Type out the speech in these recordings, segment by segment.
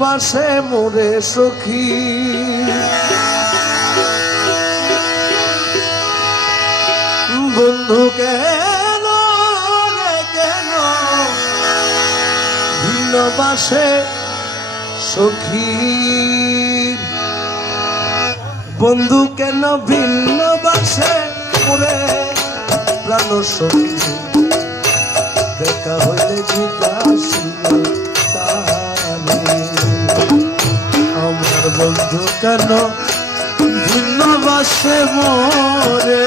ভালোবাসে মোরে সখী বন্ধু কেন রে কেন ভালোবাসে সখী বন্ধু কেন ভিন্নবাসে মোরে প্রাণ সখী দেখা হইলে জিজ্ঞাসিল তারে আমার বন্ধু কেন ভিন্নবাসে মোরে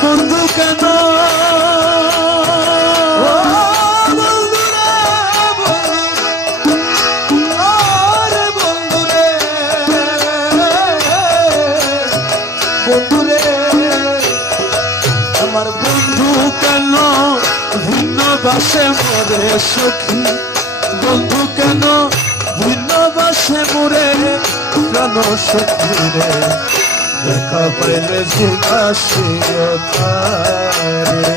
বন্ধু কেন বাসে মোরে সখী বন্ধু কেন ভিন্নবাসে মোরে প্রাণ সখী রে দেখা পাইলে জিজ্ঞাসিও তারে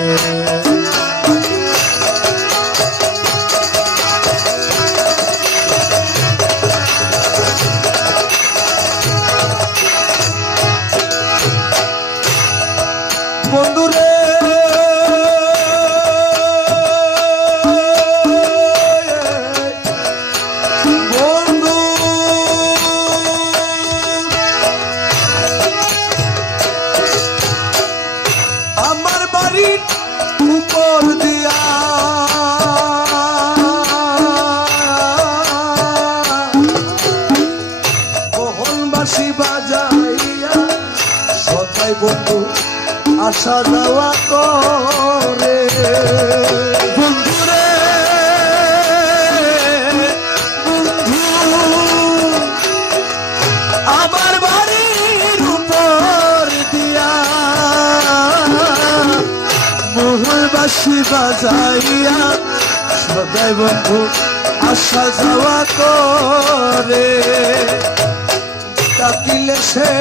বন্ধুরে উপর দিয়া মোহনবাসী বাজাইয়া সদাই বন্ধু আসা যাওয়া করে বন্ধুরে বন্ধু আমার বাড়ির উপর দিয়া মোহনবাসী বাজাইয়া সদাই বন্ধু আসা যাওয়া করে ডাকিলে সে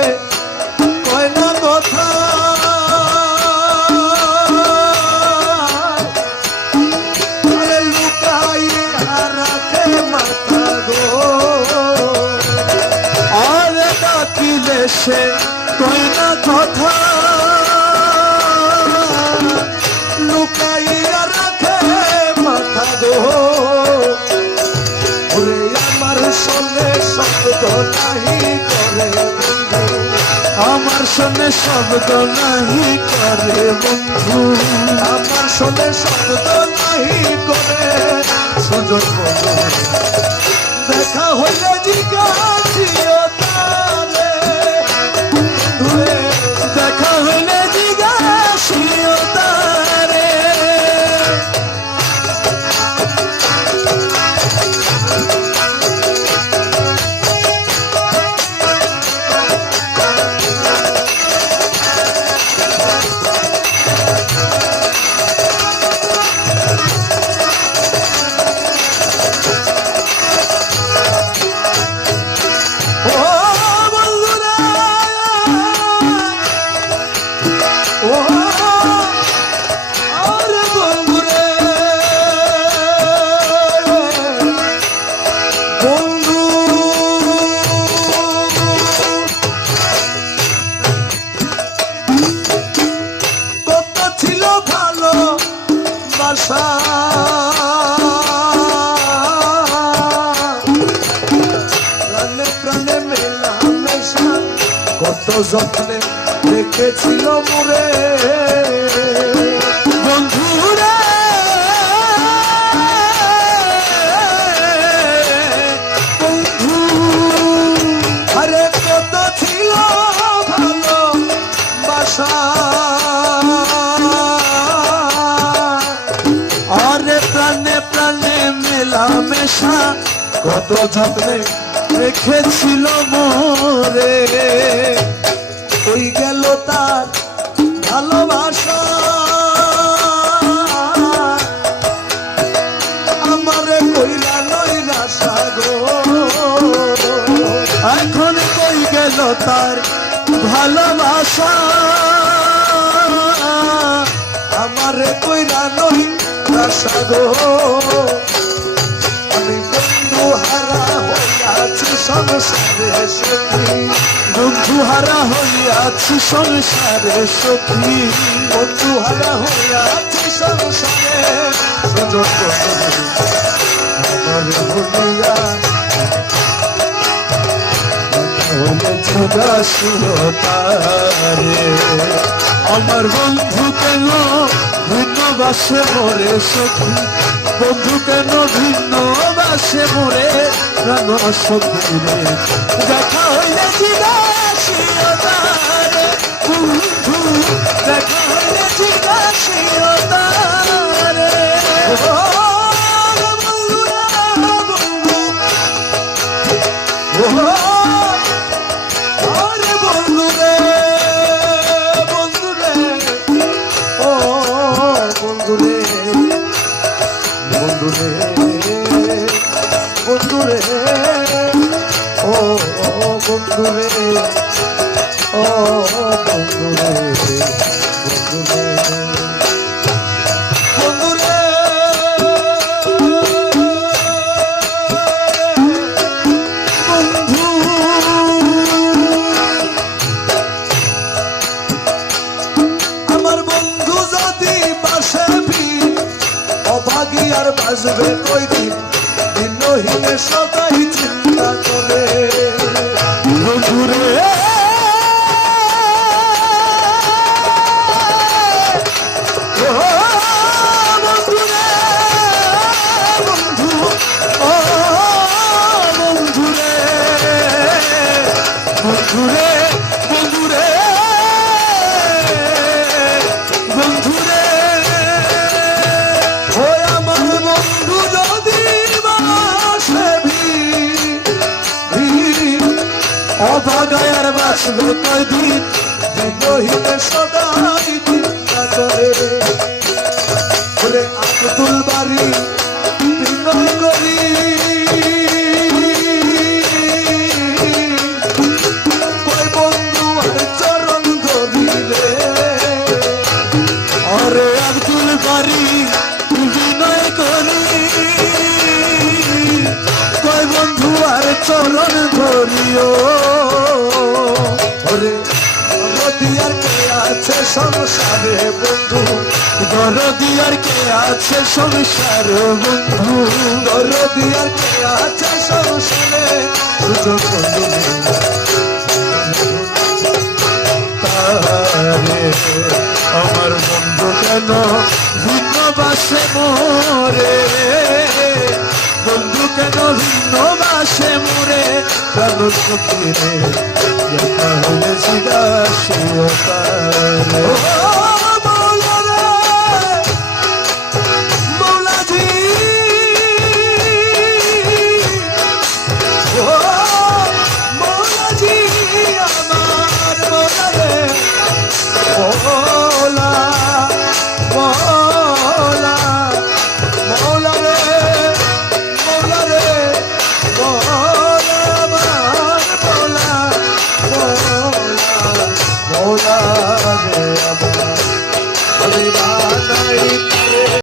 কয় না কথা লুকাইয়া রাখে মাথা গো আর ডাকিলে সে কয় না কথা লুকাইয়া রাখে মাথা গো ওরে আমার শোনে শব্দ নাহি করে বন্ধু আমার শোনে শব্দ নাহি করে বন্ধু আমার শোনে শব্দ নাহি করে সুজন বন্ধু দেখা হইলে জিজ্ঞাসিও তারে দেখা হইলে জিজ্ঞাসিও তারে প্রাণে প্রাণে মেলা মেশা কত যত্নে রেখেছিল মোরে বন্ধুরে বন্ধু আরে কত ছিল ভালো বাসা প্রাণে প্রাণে মেলামেশা কত যত্নে রেখেছিল মোরে ওই গেল তার ভালোবাসা আমারে কইলা নইলা সাগো এখন কই গেল তার ভালোবাসা আমারে কইলা নইলা সাগো সংসারে সখী বন্ধু হারা হইয়াছি সংসারে সখী বন্ধু হারা হইয়াছি সংসারে সুজন আমার ভুলিয়া হলে জুদাসিরতারে আমার বন্ধু কেন ভিন্ন বাসে মরে সখী বন্ধু কেন ভিন্ন বাসে মরে প্রাণ সখী রে দেখা হইলে জিজ্ঞাসিরতারে বন্ধু দেখা হইলে জিজ্ঞাসিরতারে বন্ধুরে ও বন্ধুরে ও বন্ধুরে বন্ধুরে বন্ধু আমার বন্ধু যদি পাশে অভাগী আর বাসবে কই দিন দিনহীনে সদাই চিন্তা করে বন্ধুরে বন্ধু ও বন্ধুরে বন্ধুরে বন্ধুরে বন্ধুরে অভাগায়ার বাসবে কয়দিন দিনহীনে সদাই চিন্তা করে বলে আকুল বাড়ি বিনয় করি কয় বন্ধু আর চরণ ধরিলে আরে আকুল বাড়ি বিনয় করি কয় বন্ধু আর চরণ ধরিও দরদিয়ার কে আছে সংসারে বন্ধু দরদিয়ার কে আছে সংসারে বন্ধু দরদিয়ার কে আছে সংসারে সুযোগ তারে আমার বন্ধু কেন ভিন্ন বাসে মোরে বন্ধু কেন ভিন্ন বাসে মোরে প্রাণ সখী রে দেখা হলে জিজ্ঞাসিরতারে